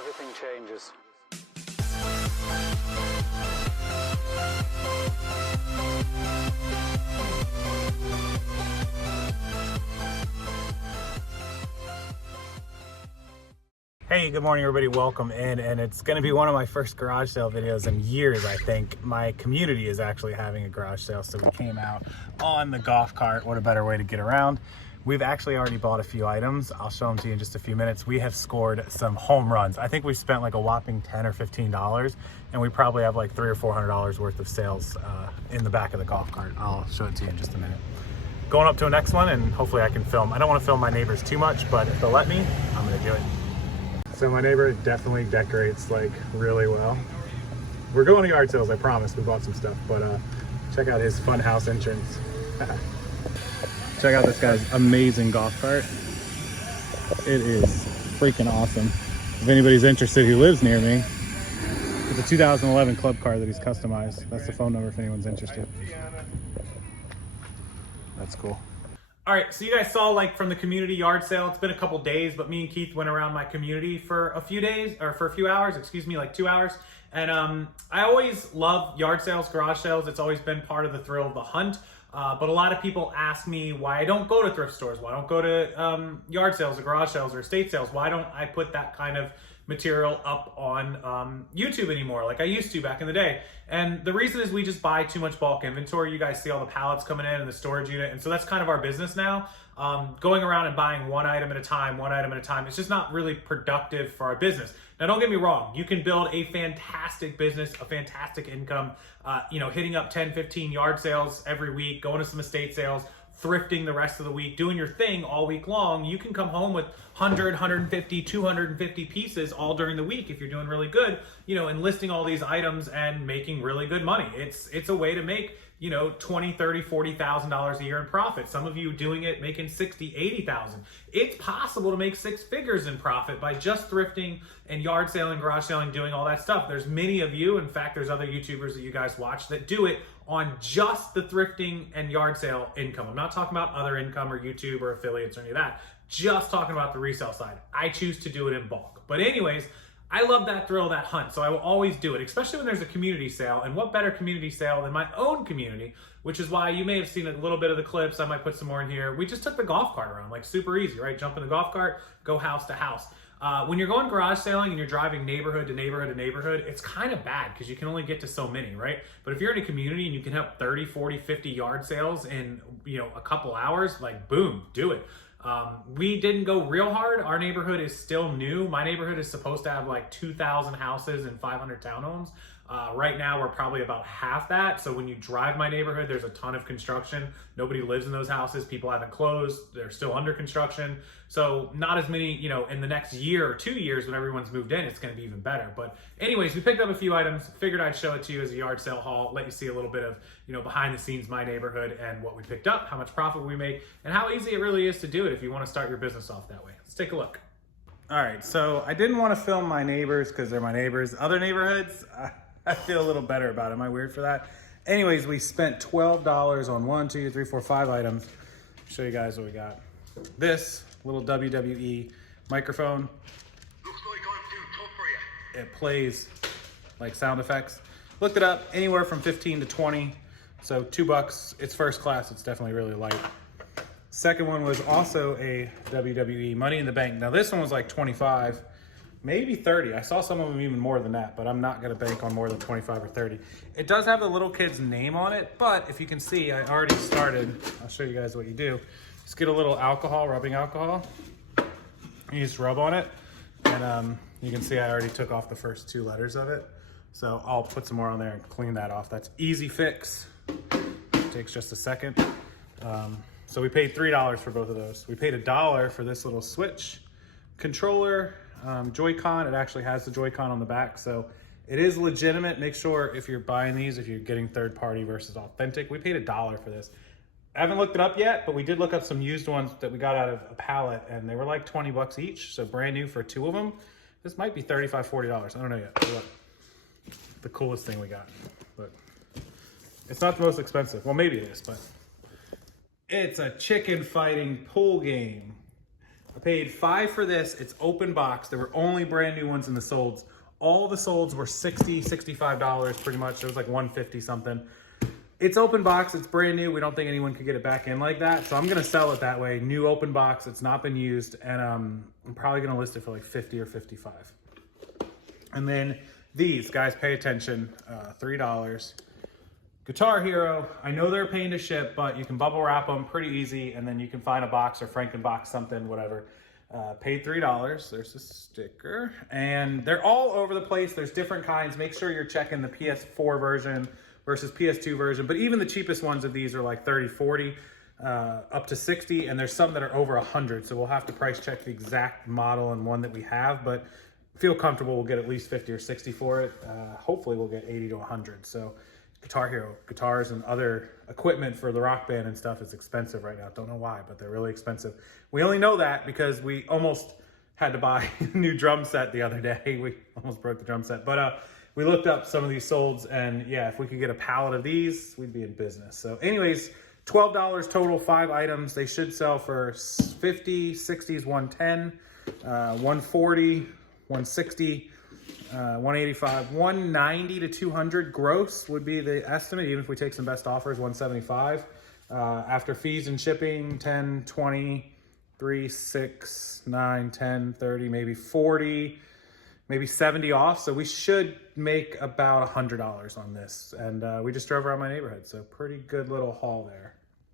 everything changes. Hey, good morning everybody, welcome in, and it's going to be one of my first garage sale videos in years, I think. My community is actually having a garage sale, so we came out on the golf cart. What a better way to get around. We've actually already bought a few items. I'll show them to you in just a few minutes. We have scored some home runs. I think we spent like a whopping $10 or $15, and we probably have like $300 or $400 worth of sales in the back of the golf cart. I'll show it to you in just a minute. Going up to the next one, and hopefully I can film. I don't want to film my neighbors too much, but if they'll let me, I'm going to do it. So my neighbor definitely decorates like really well. We're going to yard sales, I promise. We bought some stuff, but check out his fun house entrance. Check out this guy's amazing golf cart. It is freaking awesome. If anybody's interested who lives near me, it's a 2011 club car that he's customized. That's the phone number if anyone's interested. That's cool. All right, so you guys saw like from the community yard sale, it's been a couple days, but me and Keith went around my community for a few days, or for a few hours, excuse me, like 2 hours. And I always love yard sales, garage sales. It's always been part of the thrill of the hunt. But a lot of people ask me why I don't go to thrift stores, why I don't go to yard sales or garage sales or estate sales. Why don't I put that kind of material up on YouTube anymore like I used to back in the day? And the reason is we just buy too much bulk inventory. You guys see all the pallets coming in and the storage unit, and so that's kind of our business now. Going around and buying one item at a time, it's just not really productive for our business. Now don't get me wrong, you can build a fantastic business, a fantastic income, hitting up 10, 15 yard sales every week, going to some estate sales, thrifting the rest of the week, doing your thing all week long. You can come home with 100, 150, 250 pieces all during the week if you're doing really good, and listing all these items and making really good money. It's a way to make, $20, $30, $40,000 a year in profit. Some of you doing it making 60, 80,000. It's possible to make six figures in profit by just thrifting and yard selling, garage selling, doing all that stuff. There's many of you, in fact, there's other YouTubers that you guys watch that do it on just the thrifting and yard sale income. I'm not talking about other income or YouTube or affiliates or any of that. Just talking about the resale side. I choose to do it in bulk. But anyways, I love that thrill, that hunt, so I will always do it, especially when there's a community sale. And what better community sale than my own community, which is why you may have seen a little bit of the clips. I might put some more in here. We just took the golf cart around, like super easy, right? Jump in the golf cart, go house to house. When you're going garage selling and you're driving neighborhood to neighborhood to neighborhood, it's kind of bad because you can only get to so many, right? But if you're in a community and you can have 30, 40, 50 yard sales in, a couple hours, like boom, do it. We didn't go real hard. Our neighborhood is still new. My neighborhood is supposed to have like 2,000 houses and 500 townhomes. Right now, we're probably about half that. So when you drive my neighborhood, there's a ton of construction. Nobody lives in those houses. People haven't closed. They're still under construction. So not as many, in the next year or 2 years when everyone's moved in, it's going to be even better. But anyways, we picked up a few items. Figured I'd show it to you as a yard sale haul, let you see a little bit of, behind the scenes, my neighborhood and what we picked up, how much profit we make, and how easy it really is to do it if you want to start your business off that way. Let's take a look. All right, so I didn't want to film my neighbors because they're my neighbors. Other neighborhoods, I feel a little better about it. Am I weird for that? Anyways, we spent $12 on 1, 2, 3, 4, 5 items. I'll show you guys what we got. This little WWE microphone. Looks like I'm too tough for you. It plays like sound effects. Looked it up, anywhere from 15 to 20. So $2. It's first class. It's definitely really light. Second one was also a WWE Money in the Bank. Now this one was like 25. Maybe 30. I saw some of them even more than that, but I'm not gonna bank on more than 25 or 30. It does have the little kid's name on it, but if you can see, I already started. I'll show you guys what you do. Just get a little alcohol, rubbing alcohol. You just rub on it, and you can see I already took off the first 2 letters of it. So I'll put some more on there and clean that off. That's easy fix. It takes just a second. So we paid $3 for both of those. We paid $1 for this little switch controller. Joy-Con, it actually has the Joy-Con on the back, so it is legitimate. Make sure if you're buying these, if you're getting third party versus authentic. We paid $1 for this. I haven't looked it up yet, but we did look up some used ones that we got out of a pallet, and they were like 20 bucks each, so brand new for 2 of them. This might be $35, $40. I don't know yet. But look, the coolest thing we got. But it's not the most expensive. Well, maybe it is, but it's a chicken fighting pool game. I paid $5 for this. It's open box. There were only brand new ones in the solds. All the solds were $60, $65 pretty much. It was like $150 something. It's open box. It's brand new. We don't think anyone could get it back in like that. So I'm going to sell it that way. New open box. It's not been used. And I'm probably going to list it for like 50 or 55. And then these guys, pay attention. $3. Guitar Hero. I know they're a pain to ship, but you can bubble wrap them pretty easy. And then you can find a box or Frankenbox something, whatever. Paid $3. There's a sticker. And they're all over the place. There's different kinds. Make sure you're checking the PS4 version versus PS2 version. But even the cheapest ones of these are like 30, 40, up to 60. And there's some that are over 100. So we'll have to price check the exact model and one that we have. But feel comfortable we'll get at least 50 or 60 for it. Hopefully we'll get 80 to 100. So Guitar Hero, guitars and other equipment for the rock band and stuff is expensive right now. Don't know why, but they're really expensive. We only know that because we almost had to buy a new drum set the other day. We almost broke the drum set. But we looked up some of these solds, and yeah, if we could get a pallet of these, we'd be in business. So anyways, $12 total, 5 items. They should sell for 50, 60s, 110, 140, 160, 185, 190 to 200 gross would be the estimate, even if we take some best offers, 175. After fees and shipping, 10, 20, 3, 6, 9, 10, 30, maybe 40, maybe 70 off. So we should make about $100 on this. And we just drove around my neighborhood. So pretty good little haul there.